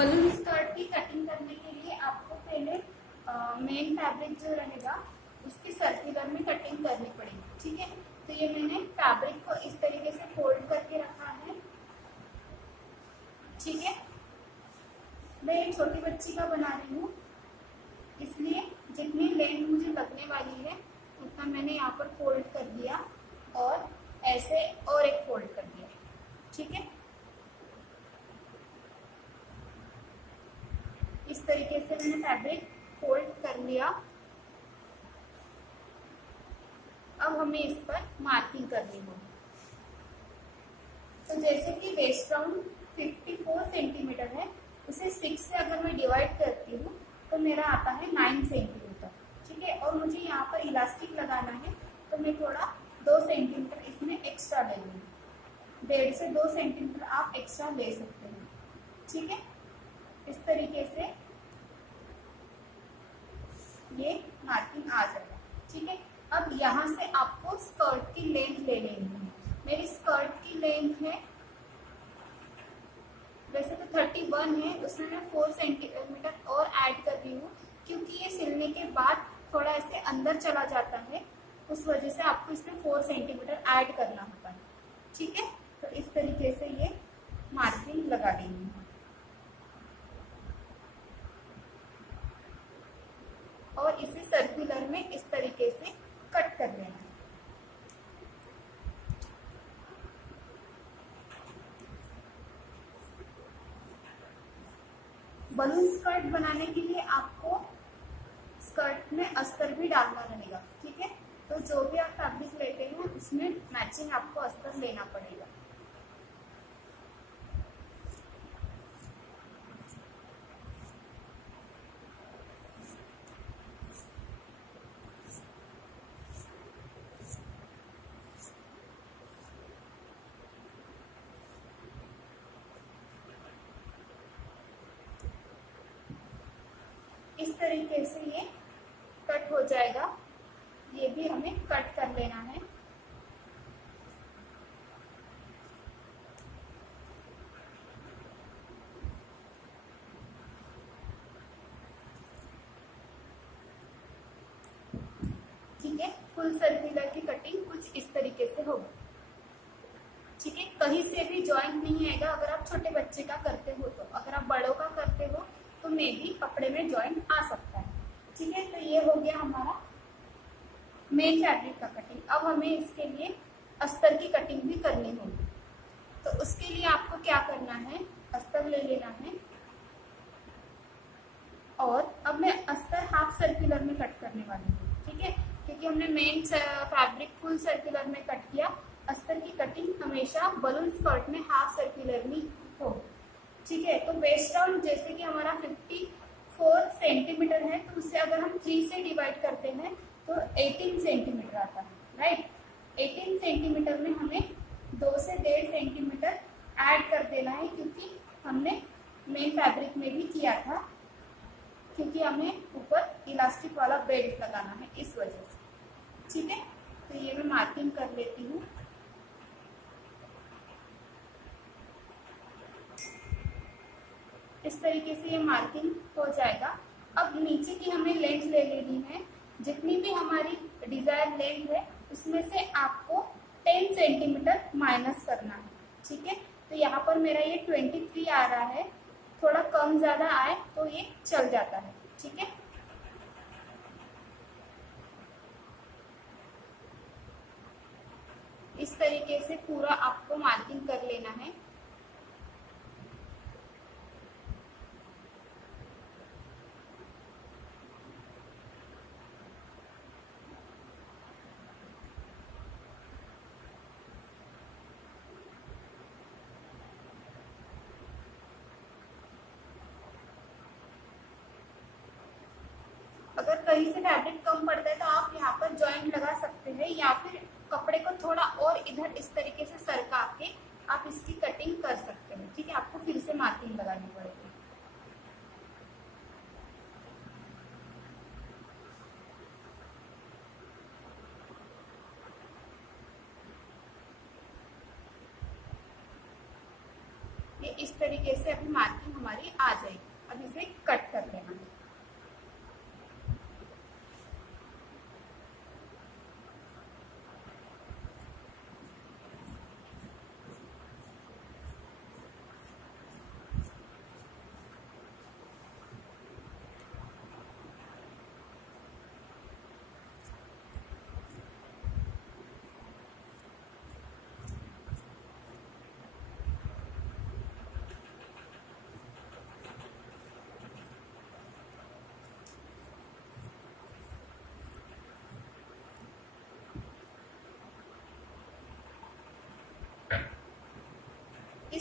Balloon skirt की cutting करने के लिए आपको पहले मेन फैब्रिक जो रहेगा उसकी सर्कुलर में कटिंग करनी पड़ेगी। ठीक है, तो ये मैंने फैब्रिक को इस तरीके से फोल्ड करके रखा है। ठीक है, मैं एक छोटी बच्ची का बना रही हूँ, इसलिए जितनी लेंथ मुझे लगने वाली है उतना मैंने यहाँ पर फोल्ड कर दिया और ऐसे और एक फोल्ड कर दिया। ठीक है, इस तरीके से मैंने फैब्रिक फोल्ड कर लिया। अब हमें इस पर मार्किंग करनी होगी। तो जैसे कि वेस्ट राउंड 54 सेंटीमीटर है, उसे 6 से अगर मैं डिवाइड करती हूँ तो मेरा आता है 9 सेंटीमीटर। ठीक है, और मुझे यहाँ पर इलास्टिक लगाना है तो मैं थोड़ा 2 सेंटीमीटर इसमें एक्स्ट्रा ले लूँगी। 1.5 से 2 सेंटीमीटर आप एक्स्ट्रा ले सकते हैं। ठीक है, इस तरीके से ये मार्किंग आ जाएगा। ठीक है, अब यहाँ से आपको स्कर्ट की लेंथ ले लेनी है। मेरी स्कर्ट की लेंथ है वैसे तो 31 है, उसमें मैं 4 सेंटीमीटर और ऐड कर रही हूँ क्योंकि ये सिलने के बाद थोड़ा ऐसे अंदर चला जाता है, उस वजह से आपको इसमें 4 सेंटीमीटर ऐड करना होता है। ठीक है, तो इस तरीके से ये मार्किंग लगा देनी है और इसे सर्कुलर में इस तरीके से कट कर लेना है। बलून स्कर्ट बनाने के लिए आपको स्कर्ट में अस्तर भी डालना रहेगा। ठीक है, तो जो भी आप फैब्रिक लेते हैं उसमें मैचिंग आपको अस्तर लेना पड़ेगा। इस तरीके से ये कट हो जाएगा, ये भी हमें कट कर लेना है। ठीक है, फुल सर्कुलर की कटिंग कुछ इस तरीके से होगी। ठीक है, कहीं से भी जॉइंट नहीं आएगा अगर आप छोटे बच्चे का करते हो तो। अगर आप बड़ों का करते हो तो मे भी कपड़े में जॉइंट आ सकता है। ठीक है, तो ये हो गया हमारा मेन फैब्रिक का कटिंग। अब हमें इसके लिए अस्तर की कटिंग भी करनी होगी। तो उसके लिए आपको क्या करना है, अस्तर ले लेना है और अब मैं अस्तर हाफ सर्कुलर में कट करने वाली हूँ। ठीक है, क्योंकि हमने मेन फैब्रिक फुल सर्कुलर में कट किया, अस्तर की कटिंग हमेशा बलून स्कर्ट में हाफ सर्कुलर में हो। ठीक है, तो वेस्ट राउंड जैसे कि हमारा 54 सेंटीमीटर है, तो उसे अगर हम 3 से डिवाइड करते हैं तो 18 सेंटीमीटर आता है। राइट, 18 सेंटीमीटर में हमें 2 से 1.5 सेंटीमीटर ऐड कर देना है क्योंकि हमने मेन फैब्रिक में भी किया था, क्योंकि हमें ऊपर इलास्टिक वाला बेल्ट लगाना है इस वजह से। ठीक है, तो ये मैं मार्किंग कर लेती हूँ। इस तरीके से ये मार्किंग हो जाएगा। अब नीचे की हमें लेंथ ले लेनी है, जितनी भी हमारी डिजायर लेंथ है उसमें से आपको 10 सेंटीमीटर माइनस करना है। ठीक है, तो यहाँ पर मेरा ये 23 आ रहा है, थोड़ा कम ज्यादा आए तो ये चल जाता है। ठीक है, इस तरीके से पूरा आपको मार्किंग कर लेना है। अगर कहीं से फैब्रिक कम पड़ता है तो आप यहाँ पर जॉइंट लगा सकते हैं या फिर कपड़े को थोड़ा और इधर इस तरीके से सरका के आप इसकी कटिंग कर सकते हैं। ठीक है, आपको फिर से मार्किंग लगानी पड़ेगी। ये इस तरीके से अभी मार्किंग हमारी आ जाएगी।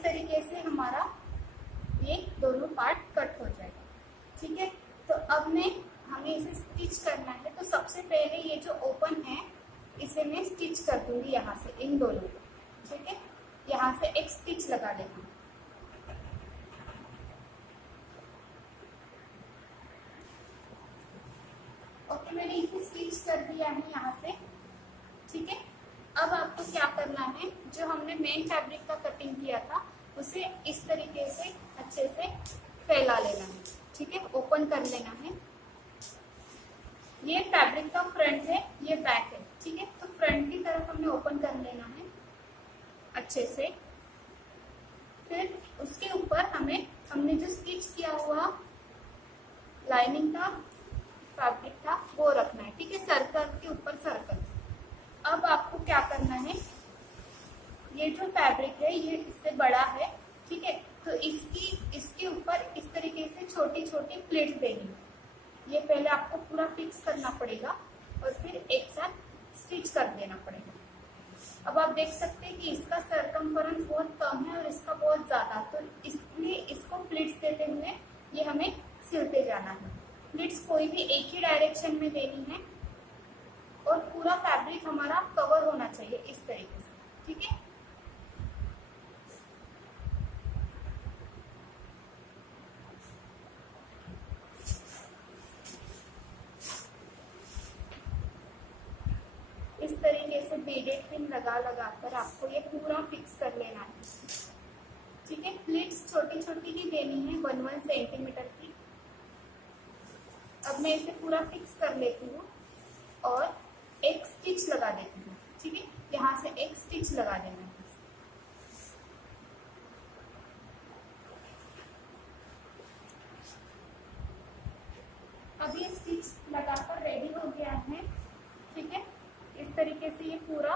इस तरीके से हमारा ये दोनों पार्ट कट हो जाएगा। ठीक है, तो अब हमें इसे स्टिच करना है। तो सबसे पहले ये जो ओपन है इसे मैं स्टिच कर दूंगी यहाँ से, इन दोनों को। ठीक है, यहाँ से एक स्टिच लगा देंगे। ओके, मैंने इसे स्टिच कर दिया है यहाँ से। ठीक है, अब आपको क्या करना है, जो हमने मेन फैब्रिक का कटिंग किया था उसे इस तरीके से अच्छे से फैला लेना है। ठीक है, ओपन कर लेना है। ये फैब्रिक का फ्रंट है, ये बैक है। ठीक है, तो फ्रंट की तरफ हमने ओपन कर लेना है अच्छे से। फिर उसके ऊपर हमने जो स्टिच किया हुआ लाइनिंग का फैब्रिक था वो रखना है। ठीक है, सर्कल के ऊपर सर्कल। अब आपको क्या करना है, ये जो फैब्रिक है ये इससे बड़ा है। ठीक है, तो इसके ऊपर इस तरीके से छोटी छोटी प्लेट देनी है। ये पहले आपको पूरा फिक्स करना पड़ेगा और फिर एक साथ स्टिच कर देना पड़ेगा। अब आप देख सकते हैं कि इसका सरकमफरेंस बहुत कम है और इसका बहुत ज्यादा, तो इसलिए इसको प्लीट्स देते हुए ये हमें सिलते जाना है। प्लीट्स कोई भी एक ही डायरेक्शन में देनी है और पूरा फैब्रिक हमारा कवर होना चाहिए इस तरीके से। ठीक है, इस तरीके से बीडेड पिन लगाकर आपको ये पूरा फिक्स कर लेना है। ठीक है, प्लीट्स छोटी छोटी ही देनी है, 1 सेंटीमीटर की। अब मैं इसे पूरा फिक्स कर लेती हूँ और एक स्टिच लगा देती हूँ। ठीक है, यहाँ से एक स्टिच लगा देना है। अब ये स्टिच लगाकर रेडी हो गया है। ठीक है, इस तरीके से ये पूरा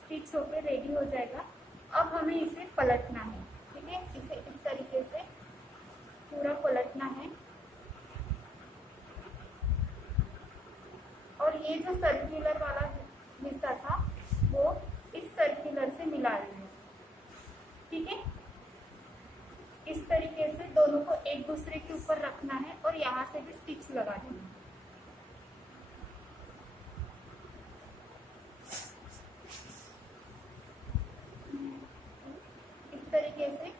स्टिच होकर रेडी हो जाएगा। अब हमें इसे पलटना है। ठीक है, इसे इस तरीके से पूरा पलटना है और ये जो सर्कुलर वाला हिस्सा था वो इस सर्कुलर से मिला लेंगे। ठीक है, इस तरीके से दोनों को एक दूसरे के ऊपर रखना है और यहाँ से भी स्टिच लगा देना है। इस तरीके से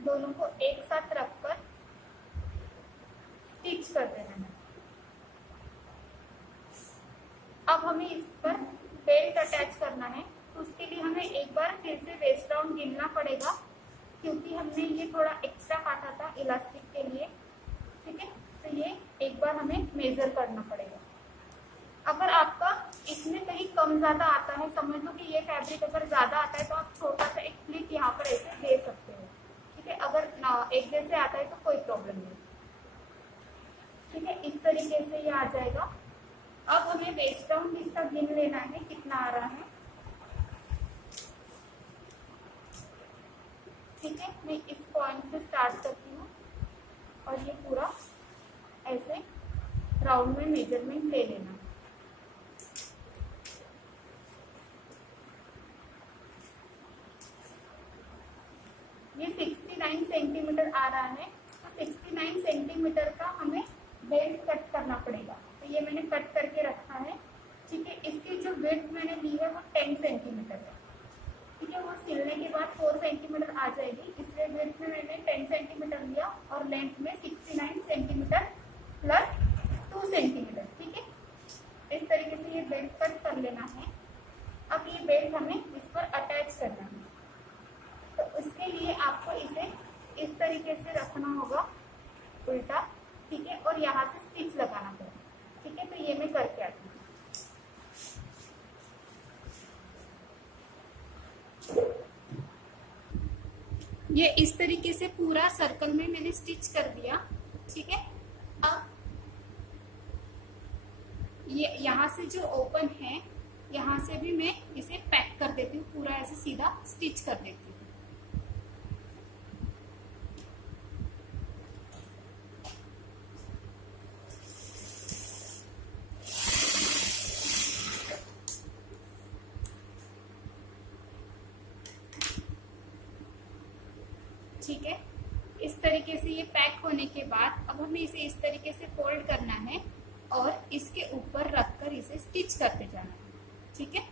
दोनों को एक साथ रखकर स्टिच कर देना है। अब हमें इस पर बेल्ट अटैच करना है, तो उसके लिए हमें एक बार फिर से वेस्ट राउंड गिनना पड़ेगा, क्योंकि हमने ये थोड़ा एक्स्ट्रा काटा था इलास्टिक के लिए। ठीक है, तो ये एक बार हमें मेजर करना पड़ेगा। अगर आपका इसमें कहीं कम ज्यादा आता है, समझ लो कि ये फैब्रिक अगर ज्यादा आता है तो आप छोटा सा एक प्लीट यहाँ पर ऐसे दे सकते हो। ठीक है, अगर ना एक जैसे आता है तो कोई प्रॉब्लम नहीं। ठीक है, इस तरीके से ये आ जाएगा। अब हमें वेस्ट राउंड इसका गिन लेना है कितना आ रहा है। ठीक है, मैं इस पॉइंट से स्टार्ट करती हूँ और ये पूरा ऐसे राउंड में मेजरमेंट ले लेना। ये 69 सेंटीमीटर आ रहा है, तो 69 सेंटीमीटर का हमें बेल्ट कट करना पड़ेगा। तो ये मैंने कट करके रखा है। ठीक है, इसकी जो विड्थ मैंने ली है वो 10 सेंटीमीटर है। ठीक है, वो सिलने के बाद 4 सेंटीमीटर आ जाएगी, इसलिए विड्थ में मैंने 10 सेंटीमीटर लिया और लेंथ में 69 सेंटीमीटर प्लस 2 सेंटीमीटर। ठीक है, इस तरीके से ये बेल्ट कट कर लेना है। अब ये बेल्ट हमें इस पर अटैच करना है, तो उसके लिए आपको इसे इस तरीके से रखना होगा उल्टा। ठीक है, और यहाँ से स्टिच लगाना पड़ेगा। ठीक है, तो ये मैं करके आती हूँ। ये इस तरीके से पूरा सर्कल में मैंने स्टिच कर दिया। ठीक है, अब ये यहाँ से जो ओपन है यहाँ से भी मैं इसे पैक कर देती हूँ, पूरा ऐसे सीधा स्टिच कर देती हूँ। ठीक है। इस तरीके से ये पैक होने के बाद अब हमें इसे इस तरीके से फोल्ड करना है और इसके ऊपर रखकर इसे स्टिच करते जाना है, ठीक है।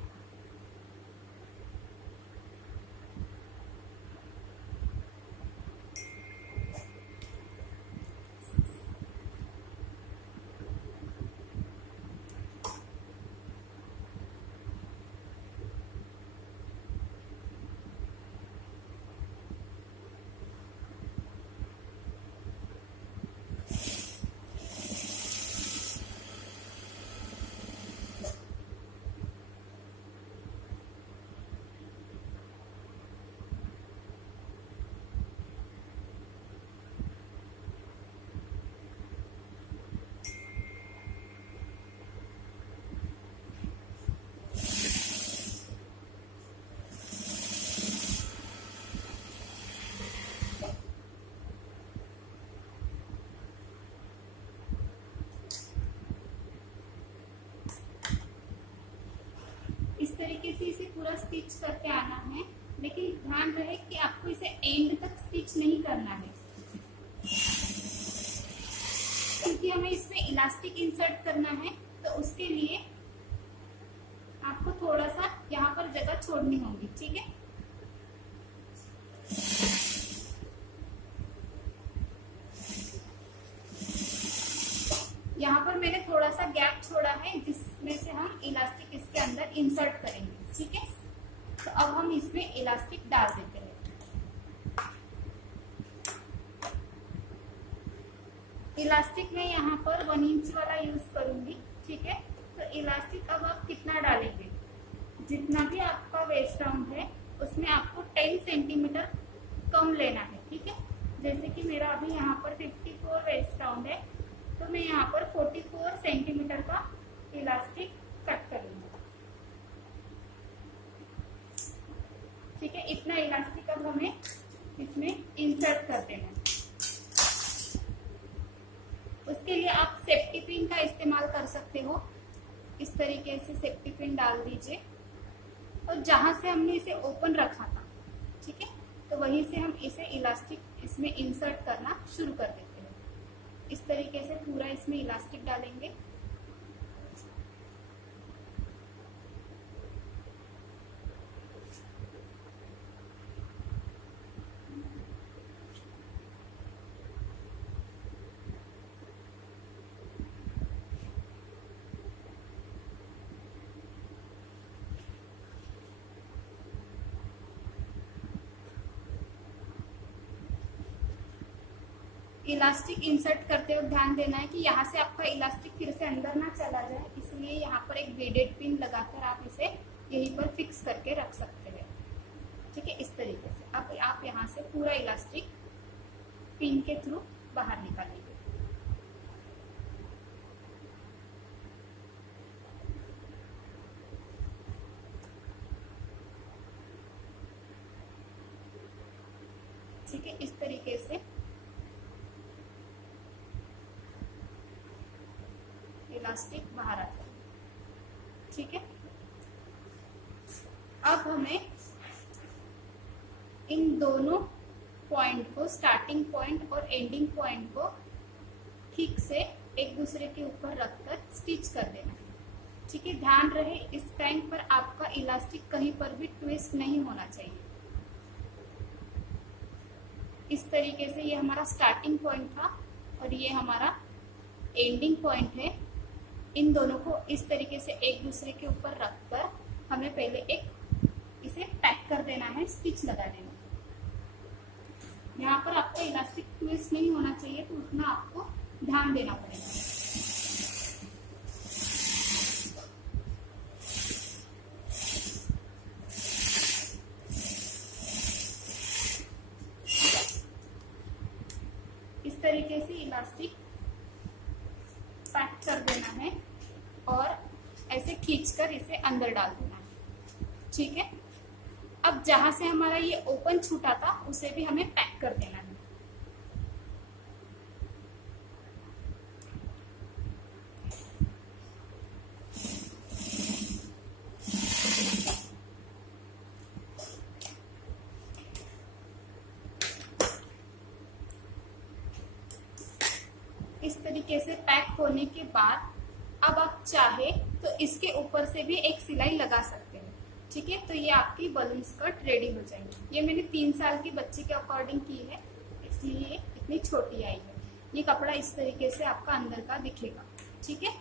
इस तरीके से इसे पूरा स्टिच करके आना है, लेकिन ध्यान रहे कि आपको इसे एंड तक स्टिच नहीं करना है, क्योंकि हमें इसमें इलास्टिक इंसर्ट करना है। तो उसके लिए आपको थोड़ा सा यहाँ पर जगह छोड़नी होगी, ठीक है। यहाँ पर मैंने थोड़ा सा गैप छोड़ा है जिसमें से हम इलास्टिक इसके अंदर इंसर्ट करेंगे, ठीक है। तो अब हम इसमें इलास्टिक डाल देते हैं। इलास्टिक में यहाँ पर 1 इंच वाला यूज करूंगी, ठीक है। तो इलास्टिक अब आप कितना डालेंगे, जितना भी आपका वेस्ट राउंड है उसमें आपको 10 सेंटीमीटर कम लेना है, ठीक है। जैसे कि मेरा अभी यहाँ पर 54 वेस्ट राउंड है, तो मैं यहाँ पर 44 सेंटीमीटर का इलास्टिक कट करूंगा, ठीक है। इतना इलास्टिक अब हमें इसमें इंसर्ट कर देना है। उसके लिए आप सेफ्टी पिन का इस्तेमाल कर सकते हो। इस तरीके से सेफ्टी पिन डाल दीजिए और जहां से हमने इसे ओपन रखा था, ठीक है, तो वहीं से हम इसे इलास्टिक इसमें इंसर्ट करना शुरू कर देते हैं। इस तरीके से पूरा इसमें इलास्टिक डालेंगे। इलास्टिक इंसर्ट करते वक्त ध्यान देना है कि यहाँ से आपका इलास्टिक फिर से अंदर ना चला जाए, इसलिए यहाँ पर एक बेडेड पिन लगाकर आप इसे यहीं पर फिक्स करके रख सकते हैं, ठीक है। इस तरीके से अब आप यहाँ से पूरा इलास्टिक पिन के थ्रू बाहर निकालेंगे। ठीक है, इस तरीके से इलास्टिक बाहर आ जाए, ठीक है। अब हमें इन दोनों पॉइंट को, स्टार्टिंग पॉइंट और एंडिंग पॉइंट को ठीक से एक दूसरे के ऊपर रखकर स्टिच कर देना है, ठीक है। ध्यान रहे इस टाइम पर आपका इलास्टिक कहीं पर भी ट्विस्ट नहीं होना चाहिए। इस तरीके से ये हमारा स्टार्टिंग पॉइंट था और ये हमारा एंडिंग पॉइंट है। इन दोनों को इस तरीके से एक दूसरे के ऊपर रखकर हमें पहले इसे पैक कर देना है, स्टिच लगा देना है। यहाँ पर आपका इलास्टिक ट्विस्ट नहीं होना चाहिए, तो उतना आपको ध्यान देना पड़ेगा। इस तरीके से इलास्टिक पैक कर देना है और ऐसे खींचकर इसे अंदर डाल देना है, ठीक है। अब जहां से हमारा ये ओपन छूटा था उसे भी हमें पैक कर देना है। इस तरीके से पैक होने के बाद अब आप चाहे तो इसके ऊपर से भी एक सिलाई लगा सकते हैं। ठीक है, तो ये आपकी बलून स्कर्ट रेडी हो जाएगी। ये मैंने 3 साल की बच्ची के अकॉर्डिंग की है, इसलिए इतनी छोटी आई है। ये कपड़ा इस तरीके से आपका अंदर का दिखेगा। ठीक है।